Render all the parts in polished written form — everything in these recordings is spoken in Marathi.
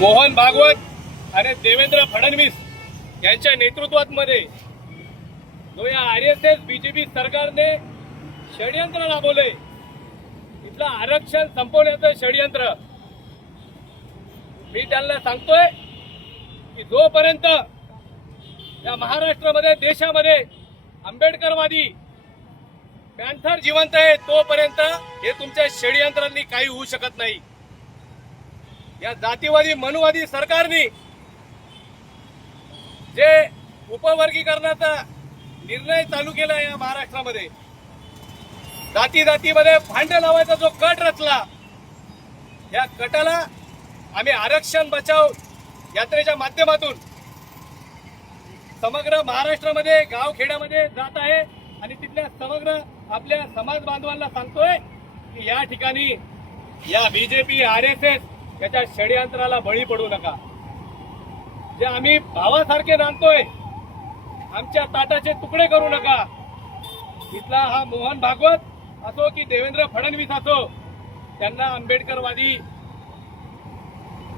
मोहन भागवत आणि देवेंद्र फडणवीस यांच्या नेतृत्वामध्ये जो या आरएसएस बीजेपी सरकारने षडयंत्र राबवले, इथलं आरक्षण संपवण्याचं षडयंत्र, मी त्यांना सांगतोय की जोपर्यंत या महाराष्ट्रामध्ये देशामध्ये आंबेडकरवादी पॅन्थर जिवंत आहे तोपर्यंत हे तुमच्या षडयंत्रांनी काही होऊ शकत नाही। या जातीवादी मनुवादी सरकारने जे उपवर्गीकरणाचा निर्णय चालू केला या महाराष्ट्रामध्ये, जातीमध्ये भांडण लावायचा जो कट रचला, या कटाला आम्ही आरक्षण बचाव यात्रेच्या माध्यमातून समग्र महाराष्ट्रामध्ये गावखेड्यामध्ये जात आहे आणि तिथल्या समग्र आपल्या समाज बांधवांना सांगतोय की या ठिकाणी या बीजेपी आरएसएस याच्या षडयंत्राला बळी पडू नका। जे आम्ही भावासारखे नांदतोय, आमच्या ताटाचे तुकडे करू नका। इथला हा मोहन भागवत असो की देवेंद्र फडणवीस असो, त्यांना आंबेडकरवादी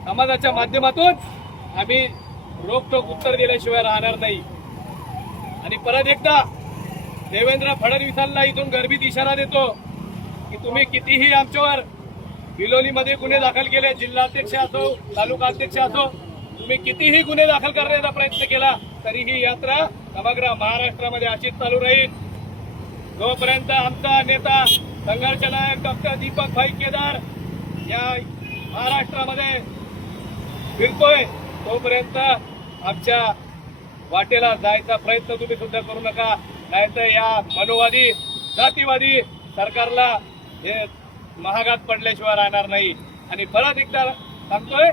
समाजाच्या माध्यमातून आम्ही रोखठोक उत्तर दिल्याशिवाय राहणार नाही। आणि परत एकदा देवेंद्र फडणवीसांना इथून गर्भित इशारा देतो की तुम्ही कितीही आमच्यावर बिलोलीमध्ये गुन्हे दाखल केले, जिल्हाध्यक्ष असो तालुका अध्यक्ष असो, तुम्ही कितीही गुन्हे दाखल करण्याचा प्रयत्न केला तरी ही यात्रा समग्र महाराष्ट्रामध्ये अशीच चालू राहील। जोपर्यंत आमचा नेता संघर्ष नायक डॉक्टर दीपक भाई केदार या महाराष्ट्रामध्ये फिरतोय तोपर्यंत आमच्या वाटेला जायचा प्रयत्न तुम्ही सुद्धा करू नका, नाहीतर या मनोवादी जातीवादी सरकारला हे महागात पडल्याशिवाय राहणार नाही। आणि परत एकदा सांगतोय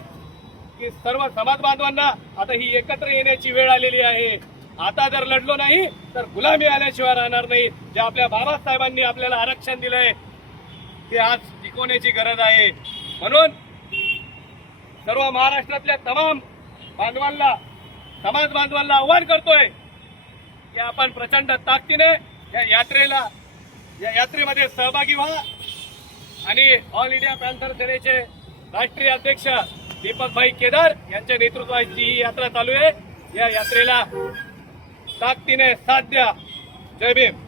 की सर्व समाज बांधवांना आता ही एकत्र येण्याची वेळ आलेली आहे। आता जर लढलो नाही तर गुलामी आल्याशिवाय राहणार नाही। जे आपल्या बाबासाहेबांनी आपल्याला आरक्षण दिलंय ते आज टिकवण्याची गरज आहे। म्हणून सर्व महाराष्ट्रातल्या तमाम बांधवांना, समाज बांधवांना आव्हान करतोय की आपण प्रचंड ताकदीने या यात्रेमध्ये सहभागी व्हा आणि ऑल इंडिया पॅन्थर सेनेचे राष्ट्रीय अध्यक्ष दीपक भाई केदार यांच्या नेतृत्वाची ही यात्रा चालू आहे। या यात्रेला ताकदीने साथ द्या। जय भीम।